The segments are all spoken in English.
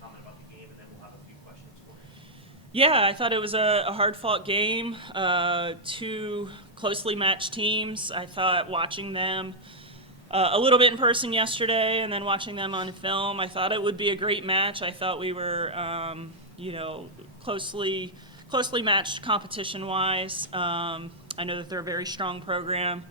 comment about the game, and then we'll have a few questions for you. Yeah, I thought it was a hard-fought game. Two closely matched teams. I thought watching them a little bit in person yesterday, and then watching them on film, I thought it would be a great match. I thought we were, closely matched competition-wise. I know that they're a very strong program,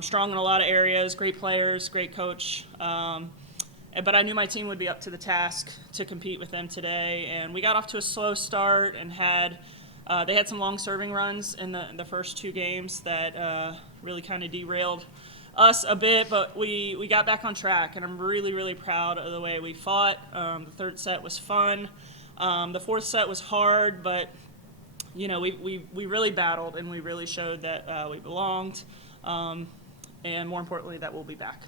strong in a lot of areas. Great players, great coach. But I knew my team would be up to the task to compete with them today, and we got off to a slow start and they had some long serving runs in the first two games that really kind of derailed us a bit, but we got back on track, and I'm really, really proud of the way we fought. The third set was fun. The fourth set was hard, but we really battled, and we really showed that we belonged, and more importantly, that we'll be back.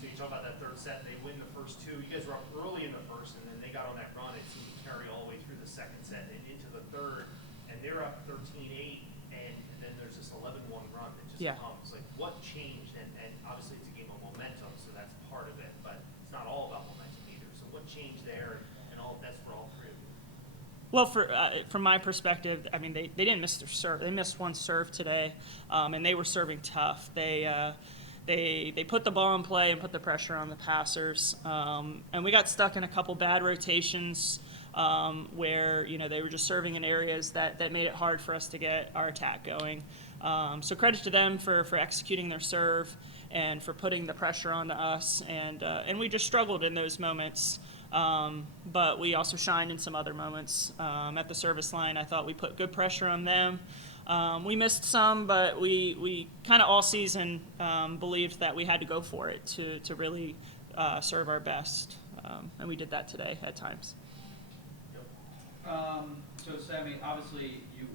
So you talk about that third set, they win the first two. You guys were up early in the first, and then they got on that run. It seemed to carry all the way through the second set and into the third, and they're up 13-8, and then there's this 11-1 run that just comes. Like, what changed? And obviously it's a game of momentum, so that's part of it, but it's not all about momentum either. So what changed there, and all that's for all three of you? Well, from my perspective, I mean, they didn't miss their serve. They missed one serve today, and they were serving tough. They put the ball in play and put the pressure on the passers, and we got stuck in a couple bad rotations where they were just serving in areas that made it hard for us to get our attack going. So credit to them for executing their serve and for putting the pressure onto us, and we just struggled in those moments. But we also shined in some other moments. At the service line, I thought we put good pressure on them. We missed some, but we kind of all season believed that we had to go for it to really serve our best, and we did that today at times. So Sammy, obviously you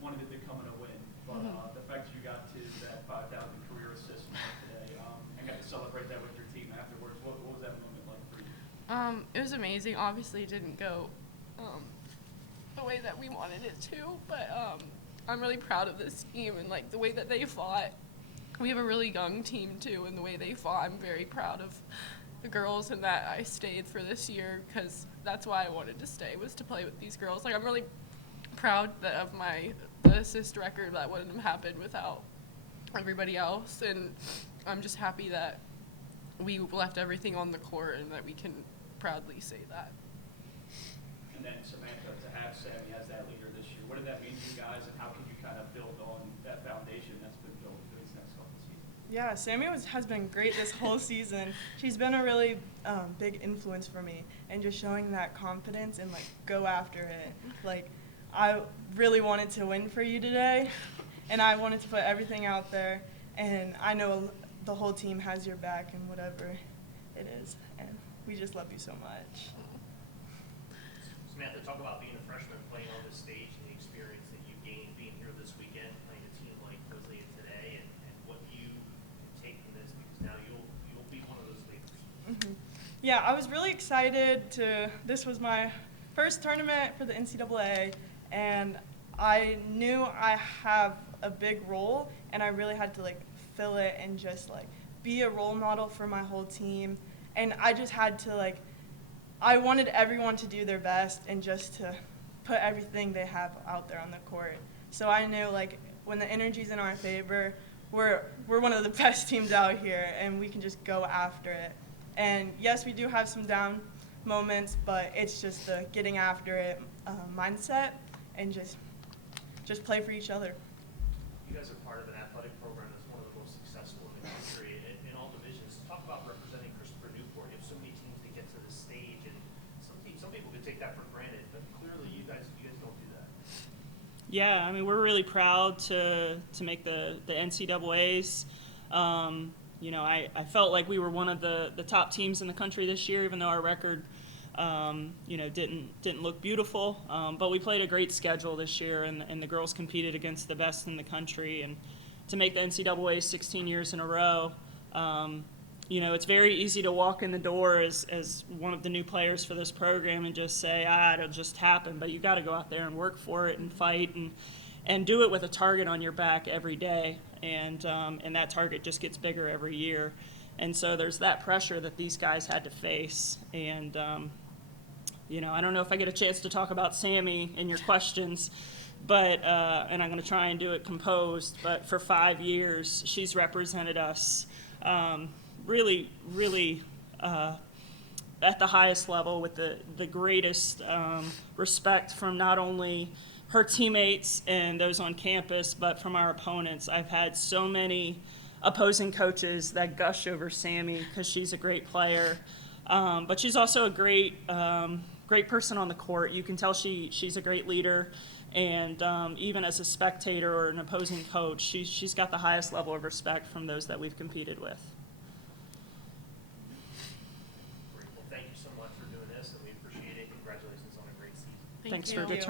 wanted it to come in a win, but the fact that you got to that 5,000 career assist mark today and got to celebrate that with your team afterwards, what was that moment like for you? It was amazing. Obviously, it didn't go the way that we wanted it to, but I'm really proud of this team and like the way that they fought. We have a really young team too, and the way they fought, I'm very proud of the girls and that I stayed for this year because that's why I wanted to stay, was to play with these girls. Like, I'm really proud of my assist record, that wouldn't have happened without everybody else, and I'm just happy that we left everything on the court and that we can proudly say that. And then Samantha, to have Sammy as that leader this year, what did that mean to you guys, and how can you kind of build on that foundation that's been built through these next couple of seasons? Yeah, Sammy has been great this whole season. She's been a really big influence for me, and just showing that confidence and like go after it. Like, I really wanted to win for you today, and I wanted to put everything out there, and I know the whole team has your back and whatever it is, and we just love you so much. Samantha, talk about being a freshman playing on this stage and the experience that you gained being here this weekend, playing a team like Rosalia today, and what you take from this, because now you'll be one of those leaders. Mm-hmm. Yeah, I was really excited this was my first tournament for the NCAA, and I knew I have a big role, and I really had to like fill it and just like be a role model for my whole team. And I just had to I wanted everyone to do their best and just to put everything they have out there on the court. So I knew when the energy's in our favor, we're one of the best teams out here, and we can just go after it. And yes, we do have some down moments, but it's just the getting after it mindset and just play for each other. You guys are part of an athletic program that's one of the most successful in the country in all divisions. Talk about representing Christopher Newport. You have so many teams that get to this stage, and some people could take that for granted, but clearly you guys don't do that. Yeah, I mean, we're really proud to make the NCAAs. I felt like we were one of the top teams in the country this year, even though our record, didn't look beautiful. But we played a great schedule this year, and the girls competed against the best in the country. And to make the NCAA 16 years in a row, it's very easy to walk in the door as one of the new players for this program and just say, it'll just happen. But you got to go out there and work for it and fight and do it with a target on your back every day. And that target just gets bigger every year. And so there's that pressure that these guys had to face. And I don't know if I get a chance to talk about Sammy in your questions, but, and I'm going to try and do it composed, but for 5 years, she's represented us really, really at the highest level with the greatest respect from not only her teammates and those on campus, but from our opponents. I've had so many opposing coaches that gush over Sammy because she's a great player, but she's also a great person on the court. You can tell she's a great leader, and even as a spectator or an opposing coach, she's got the highest level of respect from those that we've competed with. Great. Well, thank you so much for doing this, and we appreciate it. Congratulations on a great season. Thanks you. for